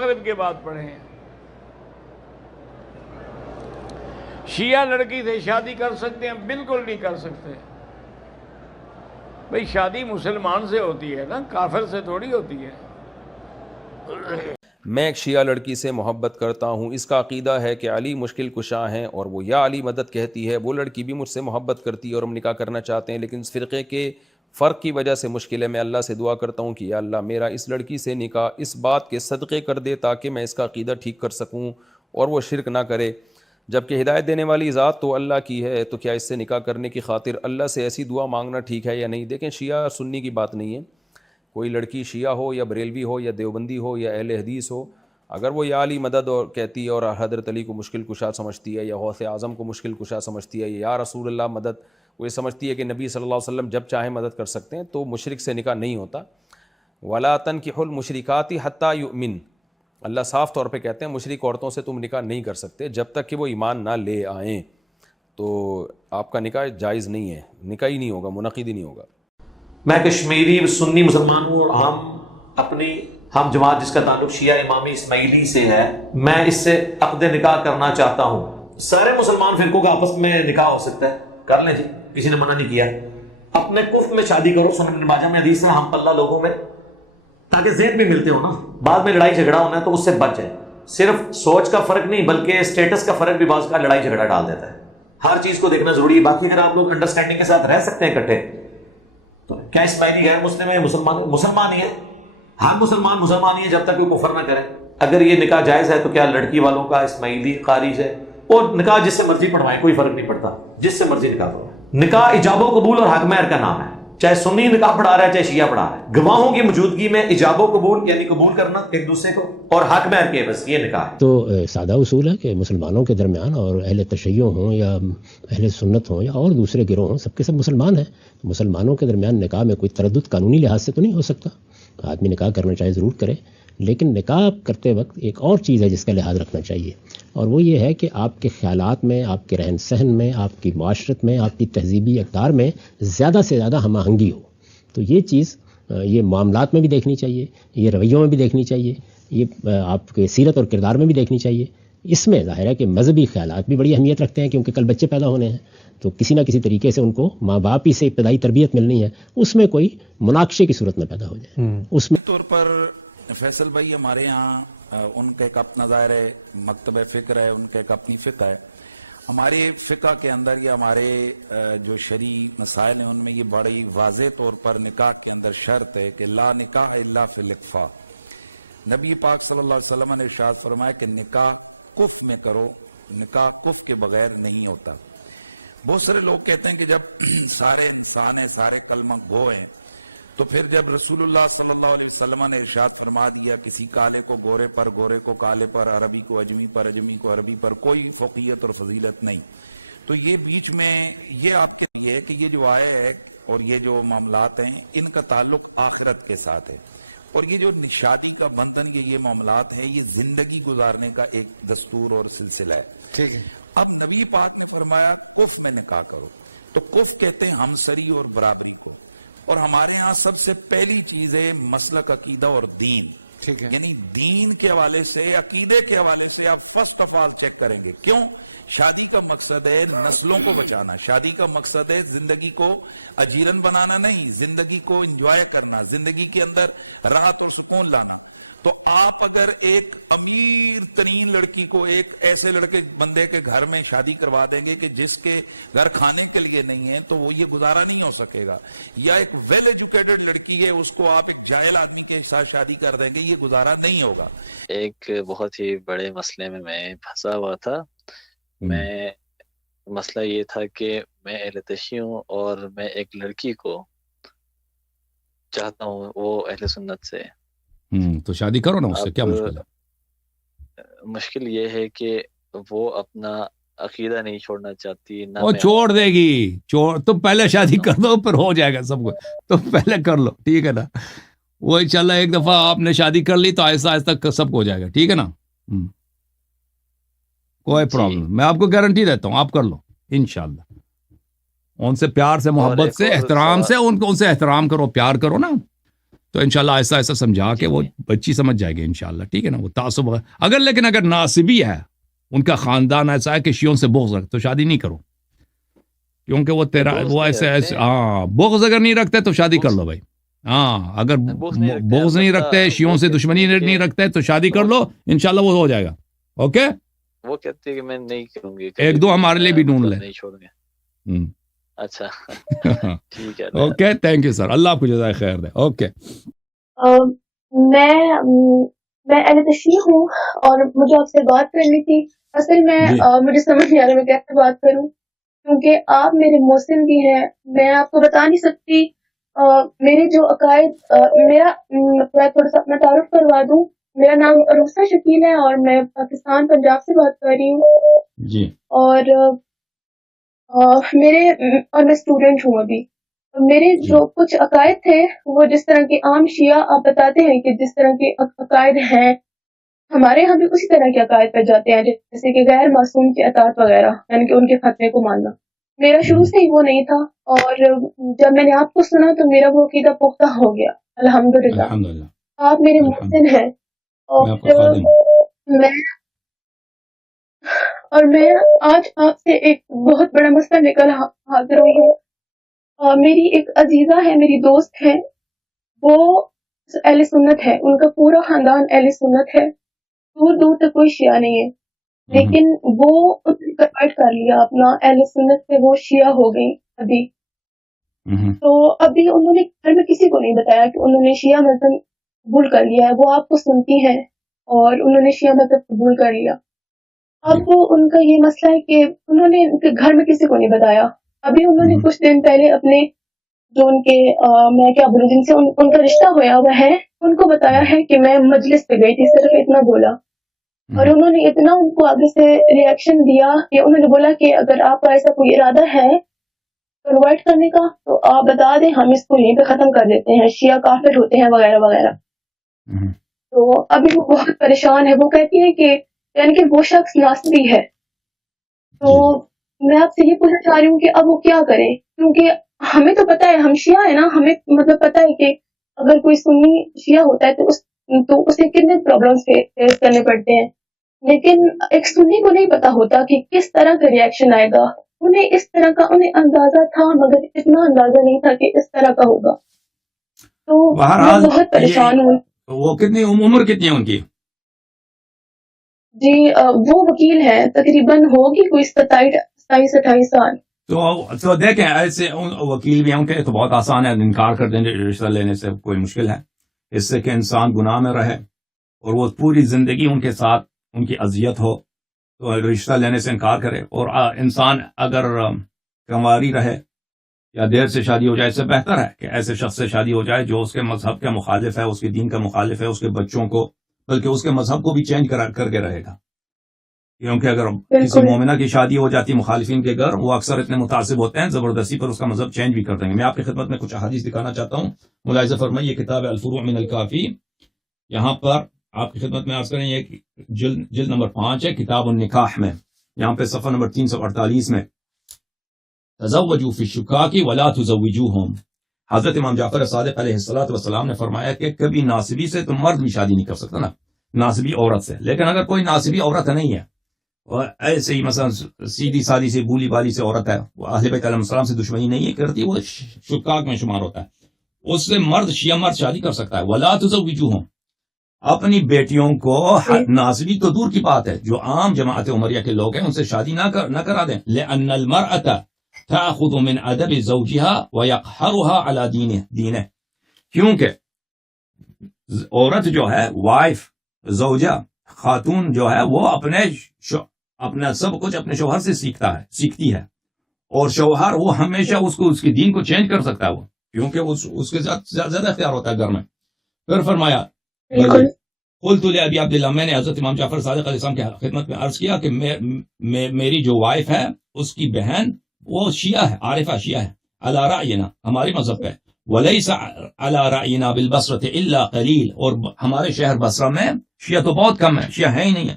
مغرب کے بعد پڑھے ہیں۔ شیعہ لڑکی سے شادی کر سکتے ہیں؟ بالکل نہیں کر سکتے۔ بھئی شادی مسلمان سے ہوتی ہے نا، کافر سے تھوڑی ہوتی ہے۔ میں ایک شیعہ لڑکی سے محبت کرتا ہوں، اس کا عقیدہ ہے کہ علی مشکل کشا ہیں اور وہ یا علی مدد کہتی ہے، وہ لڑکی بھی مجھ سے محبت کرتی ہے اور ہم نکاح کرنا چاہتے ہیں، لیکن اس فرقے کے فرق کی وجہ سے مشکل ہے۔ میں اللہ سے دعا کرتا ہوں کہ یا اللہ میرا اس لڑکی سے نکاح اس بات کے صدقے کر دے تاکہ میں اس کا عقیدہ ٹھیک کر سکوں اور وہ شرک نہ کرے، جبکہ ہدایت دینے والی ذات تو اللہ کی ہے، تو کیا اس سے نکاح کرنے کی خاطر اللہ سے ایسی دعا مانگنا ٹھیک ہے یا نہیں؟ دیکھیں، شیعہ سنی کی بات نہیں ہے، کوئی لڑکی شیعہ ہو یا بریلوی ہو یا دیوبندی ہو یا اہل حدیث ہو، اگر وہ یا علی مدد اور کہتی ہے اور حضرت علی کو مشکل کشا سمجھتی ہے یا غوث اعظم کو مشکل کشا سمجھتی ہے یا رسول اللہ مدد، وہ یہ سمجھتی ہے کہ نبی صلی اللہ علیہ وسلم جب چاہیں مدد کر سکتے ہیں، تو مشرک سے نکاح نہیں ہوتا۔ وَلَا تَنْكِحُوا الْمُشْرِكَاتِ حَتَّى يُؤْمِنْ، اللہ صاف طور پہ کہتے ہیں مشرک عورتوں سے تم نکاح نہیں کر سکتے جب تک کہ وہ ایمان نہ لے آئیں، تو آپ کا نکاح جائز نہیں ہے، نکاح ہی نہیں ہوگا، منعقد ہی نہیں ہوگا۔ میں کشمیری سنی مسلمان ہوں اور ہم جماعت جس کا تعلق شیعہ امامی اسماعیلی سے ہے، میں اس سے عقد نکاح کرنا چاہتا ہوں۔ سارے مسلمان فرقوں کا آپس میں نکاح ہو سکتا ہے، کر لیں جی، کسی نے منع نہیں کیا۔ اپنے کفر میں شادی کرو، سنن ابن ماجہ میں حدیث ہے، ہم پلہ لوگوں میں، تاکہ ذہن بھی ملتے ہو نا، بعد میں لڑائی جھگڑا ہونا ہے تو اس سے بچ جائے۔ صرف سوچ کا فرق نہیں بلکہ سٹیٹس کا فرق بھی بعض کا لڑائی جھگڑا ڈال دیتا ہے۔ ہر چیز کو دیکھنا ضروری ہے۔ باقی اگر آپ لوگ انڈرسٹینڈنگ کے ساتھ رہ سکتے ہیں اکٹھے، تو کیا اسماعیلی غیر مسلم ہے؟ مسلمان ہی ہے، ہر مسلمان ہی ہے جب تک وہ کفر نہ کرے۔ اگر یہ نکاح جائز ہے تو کیا لڑکی والوں کا اسماعیلی خارج ہے؟ اور نکاح جس سے مرضی پڑھوائیں، کوئی فرق نہیں پڑتا، جس سے مرضی نکاح کرو۔ نکاح ایجاب و قبول اور حق مہر کا نام ہے، چاہے سنی نکاح پڑھا رہا ہے چاہے شیعہ پڑھا رہا ہے، گواہوں کی موجودگی میں ایجاب و قبول یعنی قبول کرنا ایک دوسرے کو، اور حق مہر کے بس، یہ نکاح ہے۔ تو سادہ اصول ہے کہ مسلمانوں کے درمیان، اور اہل تشیع ہوں یا اہل سنت ہوں یا اور دوسرے گروہ ہوں، سب کے سب مسلمان ہیں۔ مسلمانوں کے درمیان نکاح میں کوئی تردد قانونی لحاظ سے تو نہیں ہو سکتا، آدمی نکاح کرنا چاہے ضرور کرے، لیکن نکاح کرتے وقت ایک اور چیز ہے جس کا لحاظ رکھنا چاہیے، اور وہ یہ ہے کہ آپ کے خیالات میں، آپ کے رہن سہن میں، آپ کی معاشرت میں، آپ کی تہذیبی اقدار میں زیادہ سے زیادہ ہم آہنگی ہو۔ تو یہ چیز یہ معاملات میں بھی دیکھنی چاہیے، یہ رویوں میں بھی دیکھنی چاہیے، یہ آپ کے سیرت اور کردار میں بھی دیکھنی چاہیے۔ اس میں ظاہر ہے کہ مذہبی خیالات بھی بڑی اہمیت رکھتے ہیں، کیونکہ کل بچے پیدا ہونے ہیں، تو کسی نہ کسی طریقے سے ان کو ماں باپ ہی سے ابتدائی تربیت ملنی ہے، اس میں کوئی مناقشے کی صورت نہ پیدا ہو جائے۔ اس میں طور پر فیصل بھائی، ہمارے یہاں ان کا ایک اپنا ظاہر ہے مکتب فکر ہے، ان کا ایک اپنی فقہ ہے۔ ہمارے فقہ کے اندر یا ہمارے جو شرعی مسائل ہیں ان میں یہ بڑی واضح طور پر نکاح کے اندر شرط ہے کہ لا نکاح الا فی الاکفاء۔ نبی پاک صلی اللہ علیہ وسلم نے ارشاد فرمایا کہ نکاح کف میں کرو، نکاح کف کے بغیر نہیں ہوتا۔ بہت سارے لوگ کہتے ہیں کہ جب سارے انسان ہیں، سارے کلمہ گو ہیں، تو پھر جب رسول اللہ صلی اللہ علیہ وسلم نے ارشاد فرما دیا کسی کالے کو گورے پر، گورے کو کالے پر، عربی کو اجمی پر، اجمی کو عربی پر، کوئی فوقیت اور فضیلت نہیں، تو یہ بیچ میں یہ آپ کے لیے ہے کہ یہ جو آئے ہے اور یہ جو معاملات ہیں ان کا تعلق آخرت کے ساتھ ہے، اور یہ جو شادی کا بندھن یہ معاملات ہیں یہ زندگی گزارنے کا ایک دستور اور سلسلہ ہے۔ ٹھیک ہے، اب نبی پاک نے فرمایا کف میں نکاح کرو، تو کف کہتے ہیں ہمسری اور برابری کو، اور ہمارے ہاں سب سے پہلی چیز ہے مسلک، عقیدہ اور دین۔ ٹھیک ہے، یعنی دین کے حوالے سے، عقیدے کے حوالے سے آپ فرسٹ آف آل چیک کریں گے۔ کیوں؟ شادی کا مقصد ہے نسلوں کو بچانا، شادی کا مقصد ہے زندگی کو اجیرن بنانا نہیں، زندگی کو انجوائے کرنا، زندگی کے اندر راحت اور سکون لانا۔ تو آپ اگر ایک امیر ترین لڑکی کو ایک ایسے لڑکے بندے کے گھر میں شادی کروا دیں گے کہ جس کے گھر کھانے کے لیے نہیں ہے، تو وہ یہ گزارا نہیں ہو سکے گا، یا ایک ویل ایجوکیٹڈ لڑکی ہے اس کو آپ ایک جاہل آدمی کے ساتھ شادی کر دیں گے، یہ گزارا نہیں ہوگا۔ ایک بہت ہی بڑے مسئلے میں پھنسا ہوا تھا۔ مسئلہ یہ تھا کہ میں اہل تشیع ہوں اور میں ایک لڑکی کو چاہتا ہوں وہ اہل سنت سے، تو شادی کرو نا اس سے، کیا مشکل ہے؟ مشکل یہ ہے کہ وہ اپنا عقیدہ نہیں چھوڑنا چاہتی، نہ وہ چھوڑ دے گی، تو پہلے شادی کر دو پھر ہو جائے گا سب کچھ، تو پہلے کر لو، ٹھیک ہے نا؟ وہ انشاءاللہ ایک دفعہ آپ نے شادی کر لی تو آہستہ آہستہ سب کو ہو جائے گا، ٹھیک ہے نا؟ کوئی پرابلم، میں آپ کو گارنٹی دیتا ہوں، آپ کر لو انشاءاللہ۔ ان سے پیار سے، محبت سے، احترام سے، ان سے احترام کرو، پیار کرو نا، تو انشاءاللہ ایسا ایسا سمجھا کے وہ بچی سمجھ جائے گی انشاءاللہ، ٹھیک ہے نا. وہ تعصب اگر ناصبی ہے، ان کا خاندان ایسا ہے کہ شیعوں سے بغض رکھتے تو شادی نہیں کرو، کیونکہ وہ تیرا وہ ایسے ہاں بغض اگر نہیں رکھتے تو شادی کر لو بھائی. ہاں اگر بغض نہیں رکھتے، شیعوں سے دشمنی نہیں رکھتے تو شادی کر لو، انشاءاللہ وہ ہو جائے گا. اوکے، وہ کہتے ہیں کہ میں نہیں کروں گی، ایک دو ہمارے لیے بھی ڈھونڈ لیں. نہیں چھوڑیں گے. اچھا ٹھیک ہے. اوکے، تھینک یو سر، اللہ آپ کو جزائے خیر دے. اوکے. میں التشی ہوں اور مجھے آپ سے بات کرنی تھی. اصل میں مجھے سمجھ نہیں آ رہا میں کیسے بات کروں، کیونکہ آپ میرے محسن بھی ہیں. میں آپ کو بتا نہیں سکتی میرے جو عقائد، میرا میں تھوڑا سا اپنا تعارف کروا دوں. میرا نام عروسہ شکیل ہے اور میں پاکستان پنجاب سے بات کر رہی ہوں جی. اور میں اسٹوڈنٹ ہوں ابھی. میرے جو کچھ عقائد تھے وہ جس طرح کے عام شیعہ آپ بتاتے ہیں کہ جس طرح کے عقائد ہیں، ہمارے یہاں بھی اسی طرح کے عقائد پر جاتے ہیں، جیسے کہ غیر معصوم کی اطاعت وغیرہ، یعنی کہ ان کے فتوے کو ماننا. میرا شروع سے ہی وہ نہیں تھا، اور جب میں نے آپ کو سنا تو میرا وہ عقیدہ پختہ ہو گیا الحمدللہ. آپ میرے محسن ہیں اور میں آج آپ سے ایک بہت بڑا مسئلہ لے کر حاضر ہوئی ہوں. میری ایک عزیزہ ہے، میری دوست ہے، وہ اہل سنت ہے، ان کا پورا خاندان اہل سنت ہے، دور دور تک کوئی شیعہ نہیں ہے، لیکن وہ کنورٹ کر لیا اپنا اہل سنت سے، وہ شیعہ ہو گئی ابھی. تو ابھی انہوں نے گھر میں کسی کو نہیں بتایا کہ انہوں نے شیعہ مذہب قبول کر لیا ہے. وہ آپ کو سنتی ہیں اور انہوں نے شیعہ مذہب قبول کر لیا. اب ان کا یہ مسئلہ ہے کہ انہوں نے گھر میں کسی کو نہیں بتایا. ابھی انہوں نے کچھ دن پہلے اپنے جو ان کے میں کیا بولوں جن سے ان کا رشتہ ہوا ہوا ہے ان کو بتایا ہے کہ میں مجلس پہ گئی تھی، صرف اتنا بولا. اور انہوں نے اتنا ان کو آگے سے ریئیکشن دیا کہ انہوں نے بولا کہ اگر آپ کا ایسا کوئی ارادہ ہے کنورٹ کرنے کا تو آپ بتا دیں، ہم اس کو یہیں پہ ختم کر دیتے ہیں، شیعہ کافر ہوتے ہیں وغیرہ وغیرہ. تو ابھی وہ بہت پریشان ہے. وہ کہتی ہے کہ یعنی کہ وہ شخص ناصبی ہے. تو میں آپ سے یہ پوچھنا چاہ رہی ہوں کہ اب وہ کیا کرے، کیونکہ ہمیں تو پتہ ہے، ہم شیعہ ہیں نا، ہمیں مطلب پتہ ہے کہ اگر کوئی سنی شیعہ ہوتا ہے تو اسے کتنے پرابلمس فیس کرنے پڑتے ہیں، لیکن ایک سنی کو نہیں پتا ہوتا کہ کس طرح کا ریئیکشن آئے گا. انہیں اس طرح کا اندازہ تھا، مگر اتنا اندازہ نہیں تھا کہ اس طرح کا ہوگا. تو میں بہت پریشان ہوں. وہ کتنی عمر کتنی ہے ان کی؟ جی وہ وکیل ہے، تقریباً ہوگی کوئی 27-28 سال. تو دیکھیں ایسے وکیل بھی ہیں ان کے تو بہت آسان ہے انکار کر دیں رشتہ لینے سے، کوئی مشکل ہے اس سے کہ انسان گناہ میں رہے اور وہ پوری زندگی ان کے ساتھ ان کی اذیت ہو تو رشتہ لینے سے انکار کرے. اور انسان اگر کنواری رہے یا دیر سے شادی ہو جائے، اس سے بہتر ہے کہ ایسے شخص سے شادی ہو جائے جو اس کے مذہب کے مخالف ہے، اس کے دین کا مخالف ہے، اس کے بچوں کو بلکہ اس کے مذہب کو بھی چینج کر کے رہے گا. کیونکہ اگر کسی مومنہ کی شادی ہو جاتی مخالفین کے گھر، وہ اکثر اتنے متعصب ہوتے ہیں زبردستی پر اس کا مذہب چینج بھی کر دیں گے. میں آپ کی خدمت میں کچھ احادیث دکھانا چاہتا ہوں. ملاحظہ فرمائیے، یہ کتاب ہے الفروع من الکافی. یہاں پر آپ کی خدمت میں عرض کریں، یہ جلد نمبر 5 ہے، کتاب النکاح میں. یہاں پہ صفحہ نمبر 348 میں تزوجوا فی الشکاک ولا تزوجوہم. حضرت امام جعفر صادق علیہ السلام نے فرمایا کہ کبھی ناصبی سے تو مرد بھی شادی نہیں کر سکتا نا، ناصبی عورت سے. لیکن اگر کوئی ناصبی عورت نہیں ہے اور ایسے ہی مثلا سیدھی سادی سے بولی بالی سے عورت ہے، وہ اہل بیت علیہ السلام سے دشمنی نہیں کرتی، وہ شکاک میں شمار ہوتا ہے، اس سے مرد شیعہ مرد شادی کر سکتا ہے. ولا تزوجوہم، اپنی بیٹیوں کو ناصبی تو دور کی بات ہے، جو عام جماعت عمریہ کے لوگ ہیں ان سے شادی نہ کرا دیں. لأن المرأة تأخذ من ادب زوجها ويقهرها على دینه. کیونکہ عورت جو ہے، وائف، زوجہ، خاتون جو ہے، وہ اپنا سب کچھ اپنے شوہر سے سیکھتی ہے، اور شوہر وہ ہمیشہ اس کے دین کو چینج کر سکتا ہے، وہ کیونکہ اس کے ساتھ زیادہ اختیار ہوتا ہے گھر میں. پھر فرمایا قلت لأبی عبداللہ، میں نے حضرت امام جعفر صادق علیہ السلام کی خدمت میں عرض کیا کہ میری جو وائف ہے اس کی بہن وہ شیعہ ہے، عارفہ شیعہ ہے، علی رأینا، ہماری مذہب پہ، ولیس علی رأینا بالبصرۃ الا قلیل، اور ہمارے شہر بصرہ میں شیعہ تو بہت کم ہے، شیعہ ہے ہی نہیں ہے.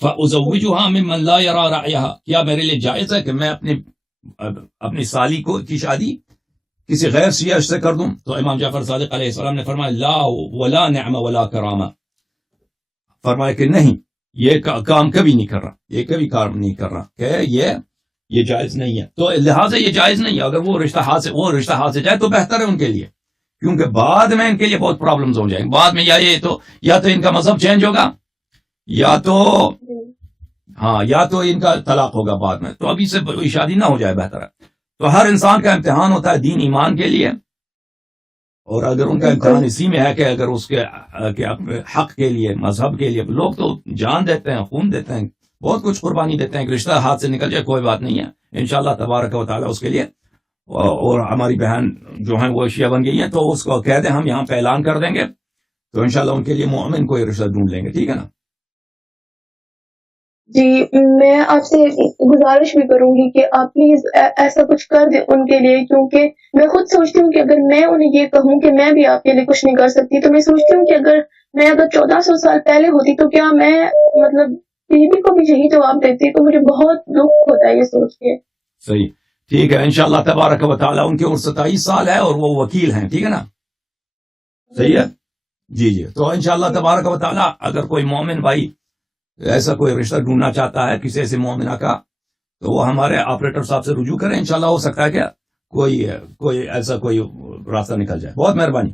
فأزوجها ممن لا يرى رأيها، کیا میرے لیے جائز ہے کہ میں اپنی سالی کی شادی کسی غیر شیعہ سے کر دوں تو امام جعفر صادق علیہ السلام نے فرمایا لا ولا نعم ولا کرامہ، فرمایا کہ نہیں یہ کام کبھی نہیں کر رہا، یہ کبھی کام نہیں کر رہا، کہ یہ جائز نہیں ہے. تو لہٰذا یہ جائز نہیں ہے. اگر وہ رشتہ ہاتھ سے جائے تو بہتر ہے ان کے لیے، کیونکہ بعد میں ان کے لیے بہت پرابلمز ہو جائیں گے. بعد میں یا تو ان کا مذہب چینج ہوگا یا تو ان کا طلاق ہوگا بعد میں. تو ابھی سے کوئی شادی نہ ہو جائے، بہتر ہے. تو ہر انسان کا امتحان ہوتا ہے دین ایمان کے لیے، اور اگر ان کا امتحان اسی میں ہے کہ اگر اس کے حق کے لیے، مذہب کے لیے، لوگ تو جان دیتے ہیں، خون دیتے ہیں، بہت کچھ قربانی دیتے ہیں کہ رشتہ ہاتھ سے نکل جائے کوئی بات نہیں ہے، انشاءاللہ تبارک و تعالیٰ اس کے لیے. اور ہماری بہن جو ہیں وہ شیعہ بن گئی ہیں تو اس کو کہہ دیں ہم یہاں پہ اعلان کر دیں گے، تو انشاءاللہ ان کے لیے مومن کوئی رشتہ ڈھونڈ لیں گے. ٹھیک ہے نا؟ جی میں آپ سے گزارش بھی کروں گی کہ آپ پلیز ایسا کچھ کر دیں ان کے لیے، کیونکہ میں خود سوچتی ہوں کہ اگر میں انہیں یہ کہوں کہ میں بھی آپ کے لیے کچھ نہیں کر سکتی، تو میں سوچتی ہوں کہ اگر 1400 سال پہلے ہوتی تو کیا میں مطلب بیوی کو بھی یہی جواب دیتی. تو مجھے بہت دکھ ہوتا ہے یہ سوچ کے. صحیح، ٹھیک ہے. انشاءاللہ تبارک و تعالیٰ ان کی عمر 27 سال ہے اور وہ وکیل ہیں. ٹھیک ہے نا؟ صحیح ہے جی. تو انشاءاللہ تبارک و تعالیٰ اگر کوئی مومن بھائی ایسا کوئی رشتہ ڈھونڈنا چاہتا ہے کسی ایسے مومنہ کا، تو وہ ہمارے آپریٹر صاحب سے رجوع کریں. انشاءاللہ ہو سکتا ہے کہ کوئی ایسا کوئی راستہ نکل جائے. بہت مہربانی.